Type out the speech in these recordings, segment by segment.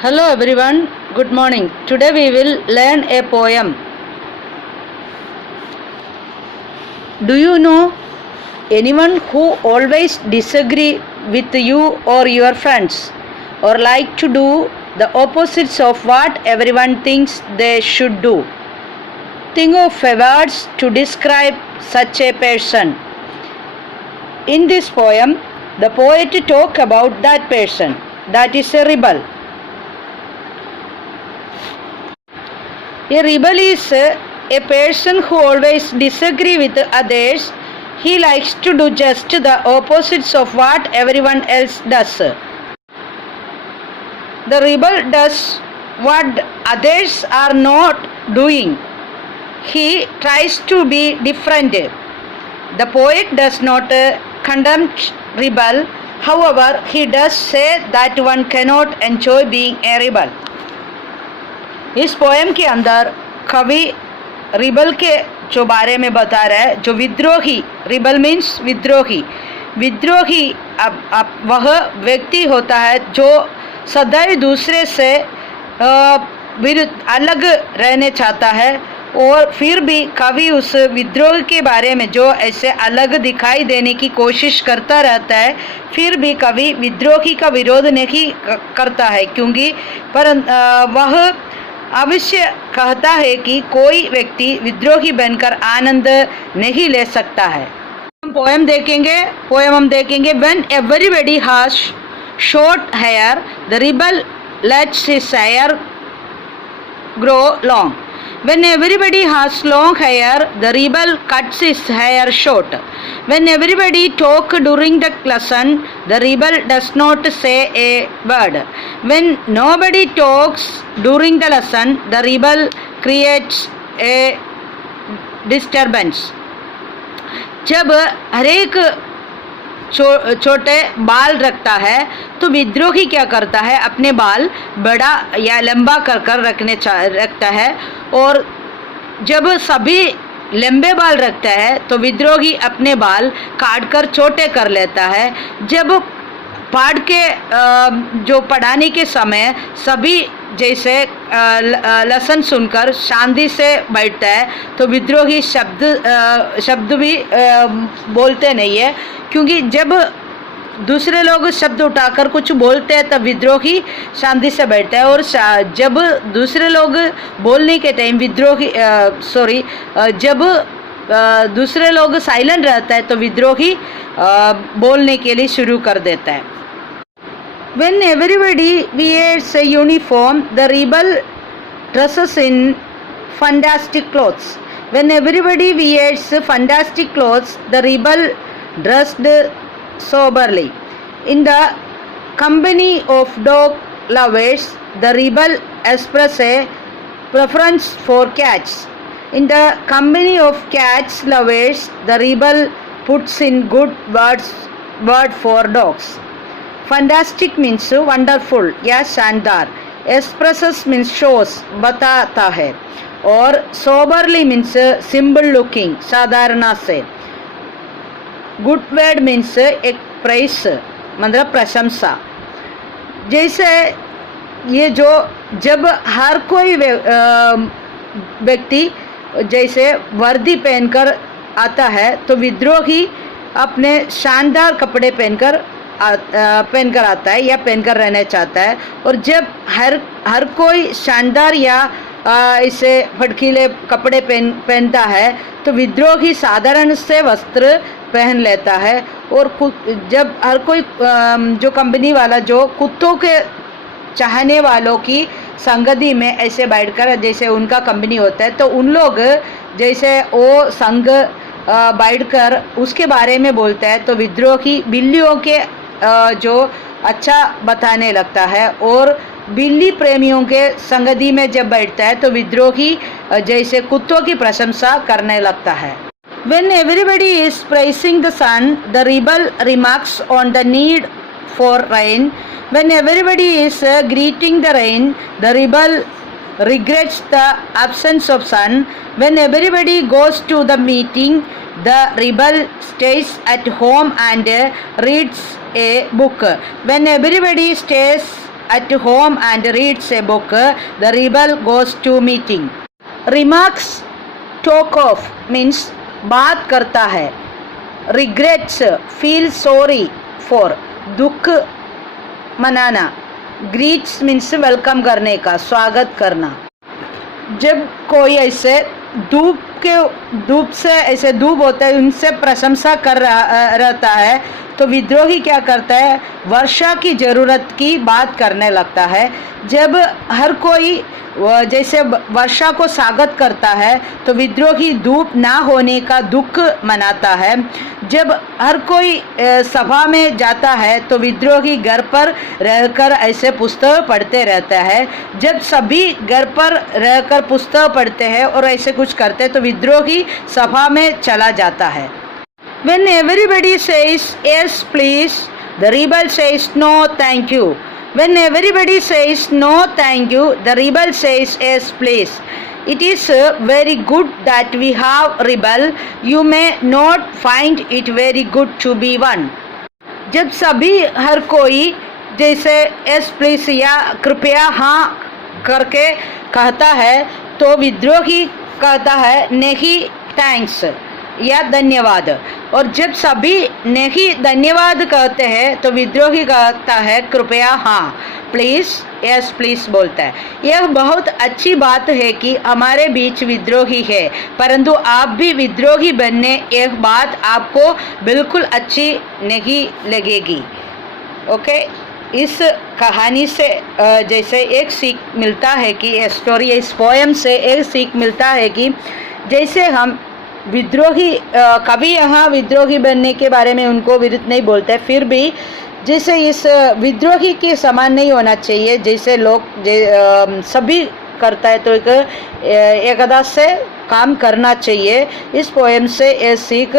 Hello everyone, good morning. Today we will learn a poem. Do you know anyone who always disagree with you or your friends or like to do the opposites of what everyone thinks they should do? Think of words to describe such a person. In this poem, the poet talk about that person, that is a rebel. A rebel is a person who always disagree with others. He likes to do just the opposites of what everyone else does. The rebel does what others are not doing. He tries to be different. The poet does not condemn rebel. However, he does say that one cannot enjoy being a rebel. इस poem के अंदर कवि rebel के जो बारे में बता रहा है, जो विद्रोही, रिबल मीन्स विद्रोही अब वह व्यक्ति होता है जो सदैव दूसरे से विरुद्ध अलग रहने चाहता है और फिर भी कवि उस विद्रोह के बारे में जो ऐसे अलग दिखाई देने की कोशिश करता रहता है, फिर भी कवि विद्रोही का विरोध नहीं करता है, क्योंकि पर वह अवश्य कहता है कि कोई व्यक्ति विद्रोही बनकर आनंद नहीं ले सकता है. हम पोएम देखेंगे. When everybody has short hair, the rebel lets his hair grow long. When everybody has long hair, the rebel cuts his hair short. When everybody talk during the lesson, the rebel does not say a word. When nobody talks during the lesson, the rebel creates a disturbance. जब हर एक छोटे बाल रखता है तो विद्रोही क्या करता है, अपने बाल बड़ा या लंबा कर रखता है, और जब सभी लंबे बाल रखता है तो विद्रोही अपने बाल काट कर छोटे कर लेता है. जब पाठ के जो पढ़ाने के समय सभी जैसे लेसन सुनकर शांति से बैठता है तो विद्रोही शब्द भी बोलते नहीं है, क्योंकि जब दूसरे लोग शब्द उठाकर कुछ बोलते हैं तब विद्रोही शांति से बैठता है, और जब दूसरे लोग बोलने के टाइम जब दूसरे लोग साइलेंट रहता है तो विद्रोही बोलने के लिए शुरू कर देता है. When everybody wears a uniform, the rebel dresses in fantastic clothes. When everybody wears fantastic clothes, the rebel dressed soberly. In the company of dog lovers, the rebel expresses a preference for cats. In the company of cats lovers, the rebel puts in good word for dogs. Fantastic means wonderful या शानदार. Expresses means shows, बताता है, और soberly means simple looking, साधारणा से. Good word means एक praise, मतलब प्रशंसा. जैसे ये जो जब हर कोई व्यक्ति जैसे वर्दी पहनकर आता है तो विद्रोही अपने शानदार कपड़े पहनकर आता है या पहनकर रहना चाहता है, और जब हर कोई शानदार या इसे फटकीले कपड़े पहनता है तो विद्रोही साधारण से वस्त्र पहन लेता है. और जब हर कोई जो कंपनी वाला जो कुत्तों के चाहने वालों की संगति में ऐसे बैठकर जैसे उनका कंपनी होता है तो उन लोग जैसे वो संग बैठकर उसके बारे में बोलता है तो विद्रोही बिल्लियों के जो अच्छा बताने लगता है, और बिल्ली प्रेमियों के संगति में जब बैठता है तो विद्रोही जैसे कुत्तों की प्रशंसा करने लगता है. When everybody is praising the sun, the rebel remarks on the need for rain. When everybody is greeting the rain, the rebel regrets the absence of sun. When everybody goes to the meeting, the rebel stays at home and reads a book. When everybody stays at home and reads a book. The rebel goes to meeting. Remarks talk of means बात करता है. Regrets feel sorry for दुख मनाना. Greets means welcome करने का, स्वागत करना. जब कोई ऐसे धूप से ऐसे धूप होता है उनसे प्रशंसा कर रहता है तो विद्रोही क्या करता है, वर्षा की ज़रूरत की बात करने लगता है. जब हर कोई जैसे वर्षा को स्वागत करता है तो विद्रोही धूप ना होने का दुख मनाता है. जब हर कोई सभा में जाता है तो विद्रोही घर पर रहकर ऐसे पुस्तक पढ़ते रहता है. जब सभी घर पर रहकर पुस्तक पढ़ते हैं और ऐसे कुछ करते हैं तो विद्रोही सभा में चला जाता है. When everybody says yes please, the rebel says no thank you. When everybody says no thank you, the rebel says yes please. It is very good that we have rebel. You may not find it very good to be one. जब सभी हर कोई जैसे yes please या कृपया हाँ करके कहता है तो विद्रोही कहता है नहीं थैंक्स या धन्यवाद. और जब सभी नहीं धन्यवाद कहते हैं तो विद्रोही कहता है कृपया हाँ प्लीज़ यस प्लीज़ बोलता है. यह बहुत अच्छी बात है कि हमारे बीच विद्रोही है, परंतु आप भी विद्रोही बनने यह बात आपको बिल्कुल अच्छी नहीं लगेगी. ओके इस कहानी से जैसे एक सीख मिलता है कि स्टोरी इस पोएम से एक सीख मिलता है कि जैसे हम विद्रोही कभी यहाँ विद्रोही बनने के बारे में उनको विरुद्ध नहीं बोलते, फिर भी जैसे इस विद्रोही के समान नहीं होना चाहिए जैसे लोग सभी करता है तो एकदम से काम करना चाहिए. इस पोएम से ये सीख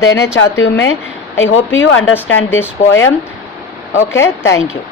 देना चाहती हूँ मैं. I hope you understand this poem. Okay thank you.